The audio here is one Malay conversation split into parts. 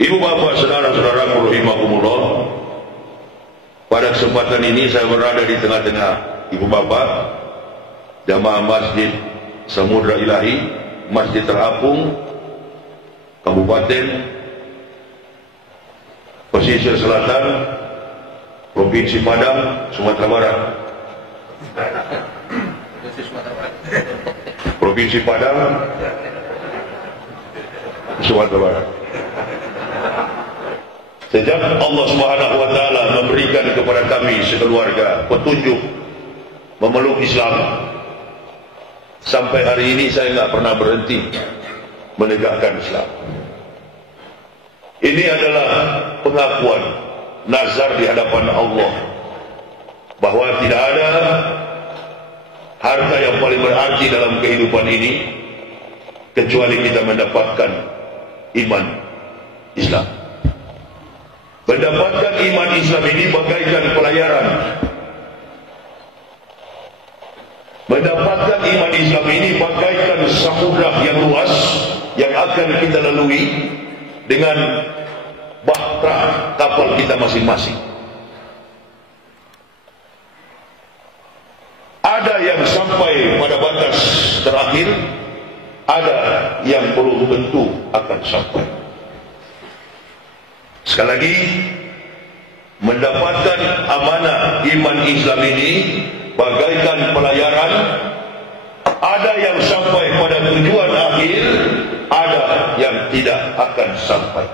Ibu bapak, saudara-saudaraku rahimakumullah, pada kesempatan ini saya berada di tengah-tengah ibu bapak, jamaah Masjid Samudra Ilahi, Masjid Terapung, Kabupaten Pesisir Selatan, Provinsi Padang, Sumatera Barat. Provinsi Padang, Sumatera Barat. Sejak Allah Subhanahu wa taala memberikan kepada kami sekeluarga petunjuk memeluk Islam, sampai hari ini saya enggak pernah berhenti menegakkan Islam. Ini adalah pengakuan nazar di hadapan Allah bahwa tidak ada harta yang paling berarti dalam kehidupan ini kecuali kita mendapatkan iman Islam. Mendapatkan iman Islam ini bagaikan pelayaran. Mendapatkan iman Islam ini bagaikan samudra yang luas yang akan kita lalui dengan bahtera kapal kita masing-masing. Ada yang sampai pada batas terakhir, ada yang belum tentu akan sampai. Sekali lagi, mendapatkan amanah iman Islam ini bagaikan pelayaran. Ada yang sampai pada tujuan akhir, ada yang tidak akan sampai.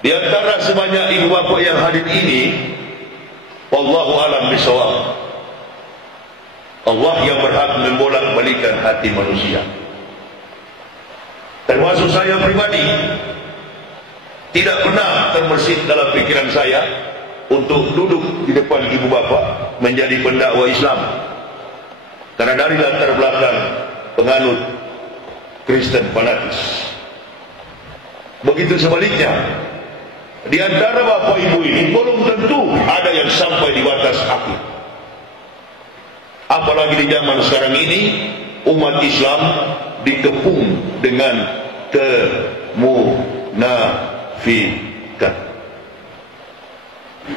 Di antara sebanyak ibu bapa yang hadir ini, wallahu alam bisawab, Allah yang berhak membolak-balikan hati manusia. Termasuk saya pribadi, tidak pernah terbersit dalam pikiran saya untuk duduk di depan ibu bapa menjadi pendakwa Islam, karena dari latar belakang penganut Kristen fanatis. Begitu sebaliknya, di antara bapak ibu ini belum tentu ada yang sampai di batas akhir. Apalagi di zaman sekarang ini, umat Islam dikepung dengan kemunafikan.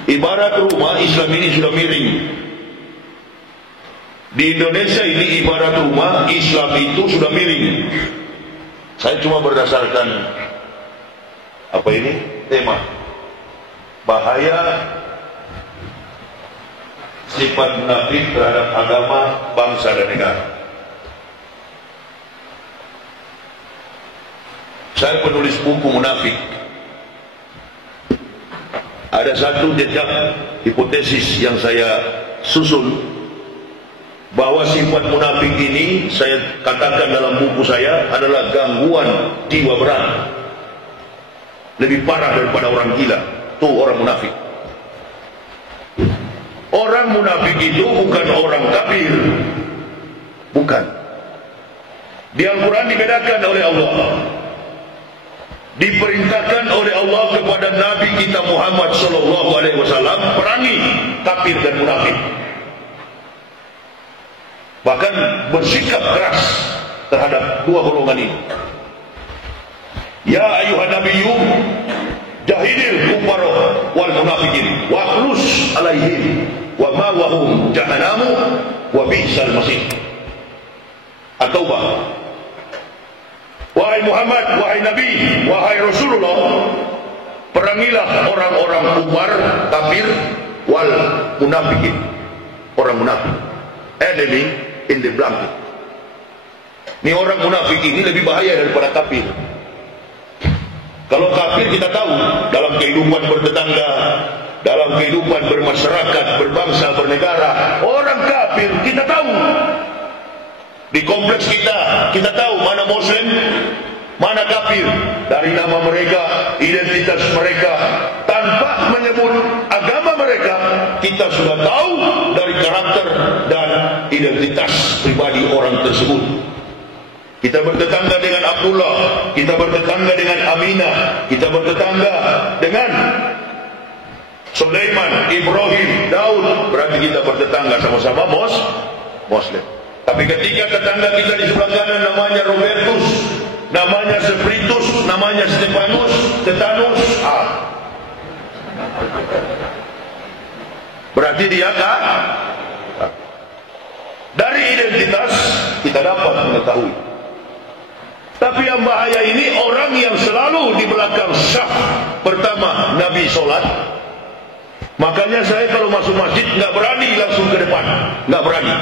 Ibarat rumah Islam ini sudah miring. Di Indonesia ini ibarat rumah Islam itu sudah miring. Saya cuma berdasarkan tema bahaya sifat munafik terhadap agama, bangsa dan negara. Saya penulis buku munafik. Ada satu jejak hipotesis yang saya susun, bahwa sifat munafik ini saya katakan dalam buku saya adalah gangguan jiwa berat, lebih parah daripada orang gila. Itu orang munafik. Orang munafik itu bukan orang kafir, bukan. Di Al-Quran dibedakan oleh Allah, diperintahkan oleh Allah kepada Nabi kita Muhammad SAW, perangi kafir dan munafik. Bahkan bersikap keras terhadap dua golongan ini. Ya ayuhan nabiyyu jahidil kufara wal munafiqin waqlus alaihim wa ma wahum jahannamu wa bi'sal masir. At-Taubah. Wahai Muhammad, wahai Nabi, wahai Rasulullah, perangilah orang-orang kufar, kafir, wal munafiqin, orang munafik. Enemy in the blanket. Ini orang munafik ini lebih bahaya daripada kafir. Kalau kafir kita tahu, dalam kehidupan bertetangga, dalam kehidupan bermasyarakat, berbangsa, bernegara, orang kafir kita tahu. Di kompleks kita tahu mana Muslim, mana kafir, dari nama mereka, identitas mereka, tanpa menyebut agama mereka, kita sudah tahu dari karakter dan identitas pribadi orang tersebut. Kita bertetangga dengan Abdullah, kita bertetangga dengan Aminah, kita bertetangga dengan Sulaiman, Ibrahim, Daud, berarti kita bertetangga sama-sama Muslim. Tapi ketika tetangga kita di sebelah kanan namanya Robertus, namanya Spiritus, namanya Stefanus, Stetanus. Berarti dia kan? Dari identitas kita dapat mengetahui. Tapi yang bahaya ini orang yang selalu di belakang saf. Pertama, Nabi sholat. Makanya saya kalau masuk masjid nggak berani langsung ke depan, nggak berani.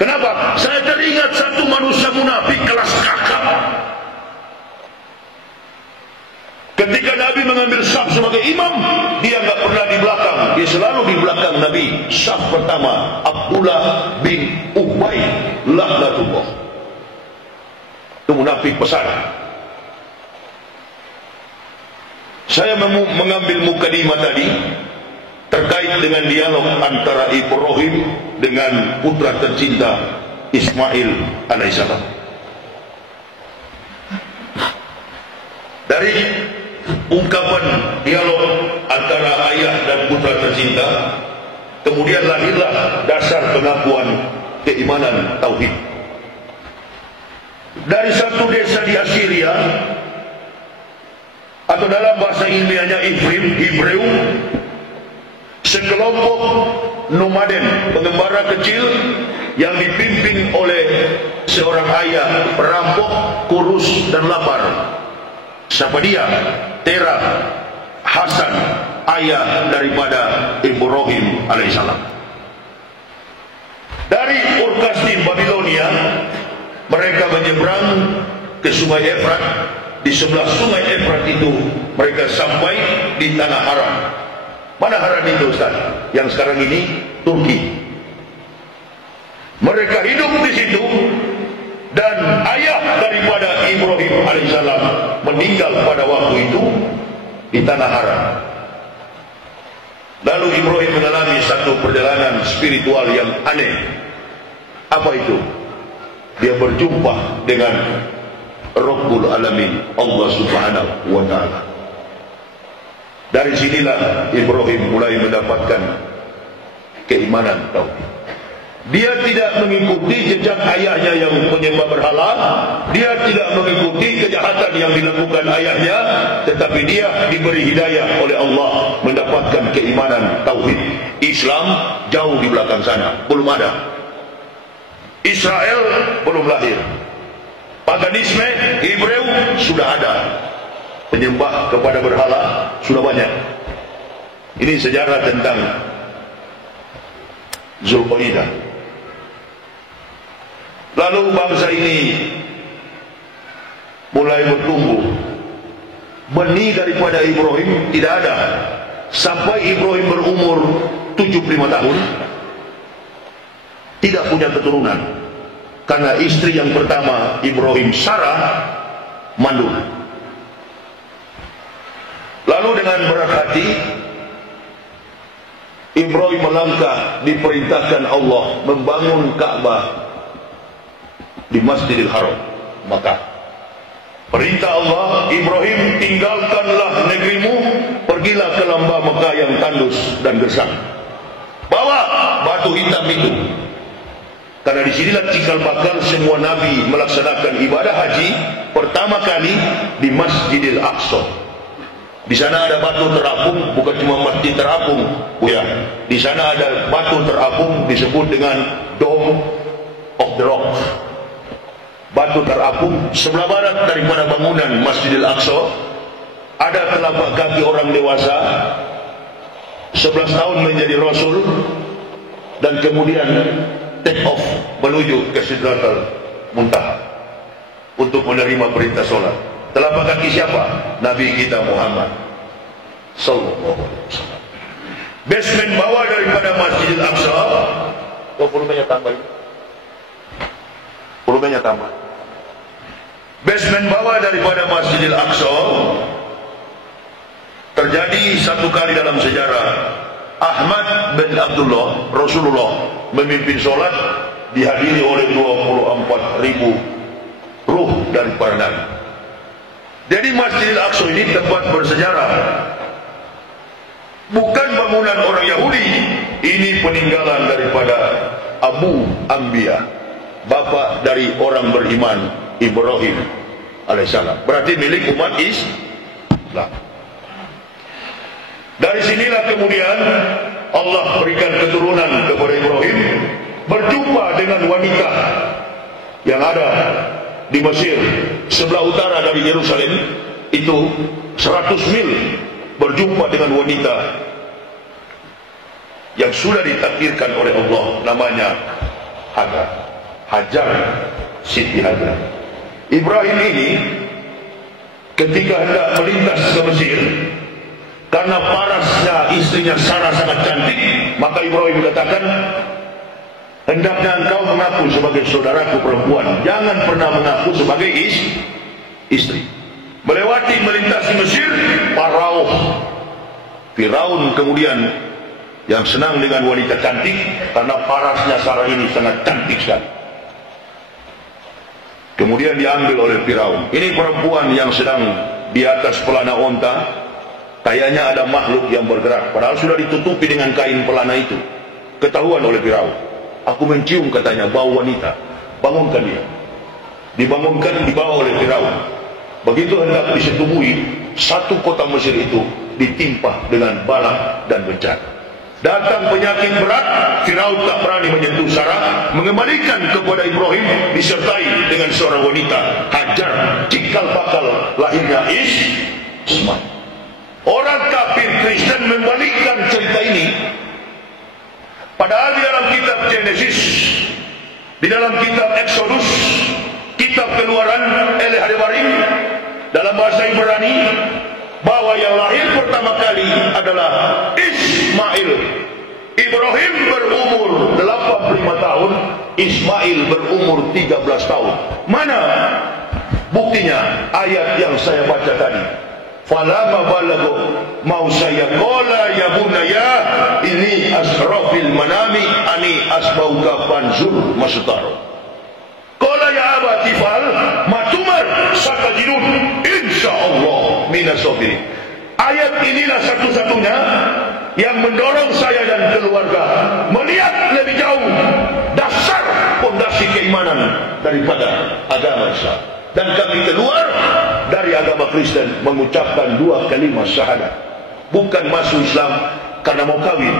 Kenapa? Saya teringat satu manusia munafik kelas kakap. Ketika Nabi mengambil saf sebagai imam, dia nggak pernah di belakang, dia selalu di belakang Nabi. Saf pertama, Abdullah bin Ubay laknatullah. Itu munafik besar. Saya mengambil mukadimah tadi terkait dengan dialog antara Ibrahim dengan putra tercinta Ismail alaihissalam. Dari ungkapan dialog antara ayah dan putra tercinta, kemudian lahirlah dasar pengakuan keimanan tauhid. Dari satu desa di Assyria, atau dalam bahasa ilmiahnya Hebreu, sekelompok nomaden, pengembara kecil yang dipimpin oleh seorang ayah perampok, kurus dan lapar. Siapa dia? Terah Hasan, ayah daripada Ibrahim alaihissalam. Dari Ur-Kasdim, Babilonia, mereka menyeberang ke Sungai Efrat. Di sebelah Sungai Efrat itu mereka sampai di Tanah Haram. Mana Haram itu, Ustaz? Yang sekarang ini Turki. Mereka hidup di situ, dan ayah daripada Ibrahim alaihissalam meninggal pada waktu itu di Tanah Haram. Lalu Ibrahim mengalami satu perjalanan spiritual yang aneh. Apa itu? Dia berjumpa dengan Rabbul Alamin, Allah Subhanahu wa ta'ala. Dari sinilah Ibrahim mulai mendapatkan keimanan tauhid. Dia tidak mengikuti jejak ayahnya yang menyembah berhala. Dia tidak mengikuti kejahatan yang dilakukan ayahnya, tetapi dia diberi hidayah oleh Allah mendapatkan keimanan tauhid. Islam jauh di belakang sana, belum ada. Israel belum lahir. Paganisme Hebreu sudah ada. Penyembah kepada berhala sudah banyak. Ini sejarah tentang Zulqaidah. Lalu bangsa ini mulai bertumbuh. Benih daripada Ibrahim tidak ada. Sampai Ibrahim berumur 75 tahun, tidak punya keturunan. Karena istri yang pertama Ibrahim, Sarah, mandul. Lalu dengan berat hati Ibrahim melangkah, diperintahkan Allah membangun Ka'bah di Masjidil Haram, Makkah. Perintah Allah, Ibrahim, tinggalkanlah negerimu, pergilah ke lembah Makkah yang tandus dan gersang. Bawa batu hitam itu. Karena disinilah cikal bakal semua Nabi melaksanakan ibadah haji pertama kali di Masjidil Aqsa. Di sana ada batu terapung, bukan cuma masjid terapung, ya. Di sana ada batu terapung disebut dengan Dome of the Rock. Batu terapung sebelah barat daripada bangunan Masjidil Aqsa ada telapak kaki orang dewasa 11 tahun menjadi Rasul, dan kemudian take off menuju ke Sidratul Muntaha untuk menerima perintah solat. Telapak kaki siapa? Nabi kita Muhammad sallallahu alaihi wasallam. Basement bawah daripada Masjidil Aqsa, volumenya tambah. Volumenya tambah. Basement bawah daripada Masjidil Aqsa terjadi satu kali dalam sejarah. Ahmad bin Abdullah, Rasulullah memimpin solat, dihadiri oleh 24.000 ruh dari para nabi. Jadi Masjidil Aqsa ini tempat bersejarah. Bukan bangunan orang Yahudi. Ini peninggalan daripada Abu Anbiya, bapa dari orang beriman Ibrahim alaihissalam. Berarti milik umat Islam. Dari sinilah kemudian Allah berikan keturunan kepada Ibrahim, berjumpa dengan wanita yang ada di Mesir, sebelah utara dari Yerusalem, itu 100 mil, berjumpa dengan wanita yang sudah ditakdirkan oleh Allah, namanya Hajar, Siti Hajar. Ibrahim ini ketika hendak melintas ke Mesir, karena parasnya istrinya Sarah sangat cantik, maka Ibrahim katakan, hendaknya engkau mengaku sebagai saudaraku perempuan, jangan pernah mengaku sebagai istri. Melewati melintasi Mesir, Firaun kemudian yang senang dengan wanita cantik, karena parasnya Sarah ini sangat cantik sekali. Kemudian diambil oleh Firaun. Ini perempuan yang sedang di atas pelana onta, kayaknya ada makhluk yang bergerak, padahal sudah ditutupi dengan kain pelana itu. Ketahuan oleh Firaun. Aku mencium, katanya, bau wanita. Bangunkan dia. Dibangunkan, dibawa oleh Firaun. Begitu hendak disetubuhi, satu kota Mesir itu ditimpa dengan bala dan bencana. Datang penyakit berat, Firaun tak berani menyentuh Sarah, mengembalikan kepada Ibrahim disertai dengan seorang wanita, Hajar, cikal bakal lahirnya Ismail. Orang kafir Kristen membalikkan cerita ini, padahal di dalam kitab Genesis, di dalam kitab Exodus, kitab Keluaran, Ele-Hadebarim, dalam bahasa Ibrani, bahwa yang lahir pertama kali adalah Ismail. Ibrahim berumur 85 tahun, Ismail berumur 13 tahun. Mana buktinya? Ayat yang saya baca tadi. Falama balagu, mau saya qala ya bunaya ini asrafil manami ani asbauka fanzur masutaro. Qala ya abati fal matumar satajidun insyaallah minas sabirin. Ayat inilah satu-satunya yang mendorong saya dan keluarga melihat lebih jauh dasar fondasi keimanan daripada agama Islam. Dan kami keluar dari agama Kristen mengucapkan 2 kalimat syahadat. Bukan masuk Islam karena mau kawin,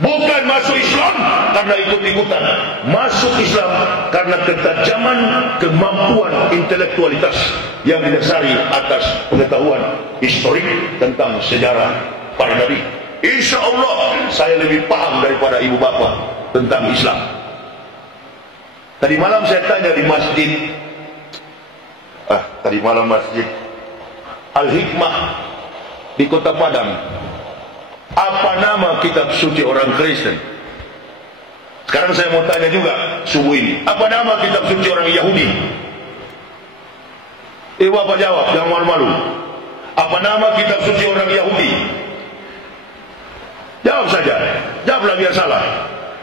bukan masuk Islam karena ikut-ikutan, masuk Islam karena ketajaman kemampuan intelektualitas yang didasari atas pengetahuan historik tentang sejarah para nabi. Insya Allah saya lebih paham daripada ibu bapa tentang Islam. Tadi malam saya tanya di masjid, masjid Al-Hikmah di Kota Padang, apa nama kitab suci orang Kristen? Sekarang saya mau tanya juga subuh ini, apa nama kitab suci orang Yahudi? Bapak jawab, jangan malu-malu. Apa nama kitab suci orang Yahudi? Jawab saja, jawablah biar salah.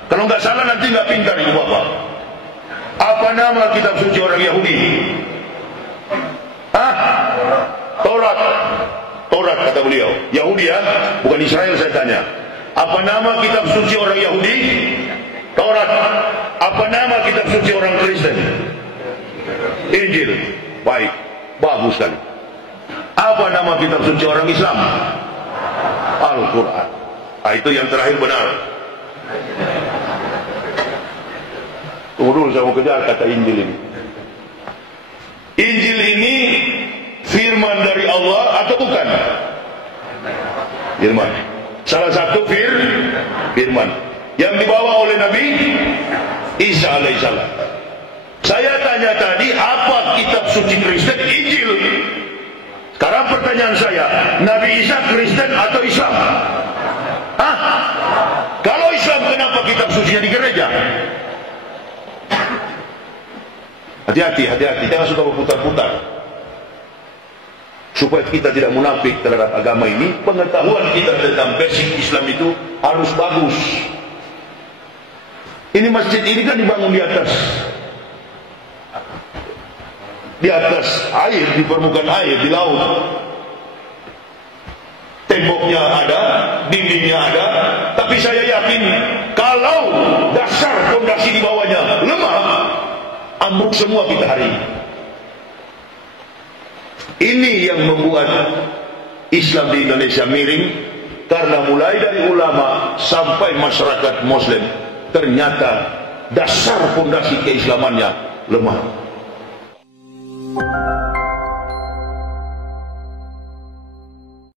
Kalau nggak salah nanti nggak pintar ibu bapak. Apa nama kitab suci orang Yahudi? Taurat kata beliau. Yahudi ya, bukan Israel saya tanya. Apa nama kitab suci orang Yahudi? Taurat. Apa nama kitab suci orang Kristen? Injil. Baik, bagus sekali. Apa nama kitab suci orang Islam? Al-Quran. Itu yang terakhir benar. Tunggu dulu, saya mau kejar kata Injil ini. Injil ini firman dari Allah atau bukan? Firman. Salah satu firman yang dibawa oleh Nabi Isa alaihissalam. Saya tanya tadi, apa kitab suci Kristen? Injil. Sekarang pertanyaan saya, Nabi Isa Kristen atau Islam? Kalau Islam, kenapa kitab sucinya di gereja? Hati-hati, jangan suka berputar-putar. Supaya kita tidak munafik terhadap agama ini, pengetahuan kita tentang basic Islam itu harus bagus. Ini masjid ini kan dibangun di atas air, di permukaan air, di laut. Temboknya ada, dindingnya ada, tapi saya yakin kalau dasar fondasi di bawahnya lemah, ambruk semua kita hari ini. Ini yang membuat Islam di Indonesia miring, karena mulai dari ulama sampai masyarakat Muslim ternyata dasar fondasi keislamannya lemah.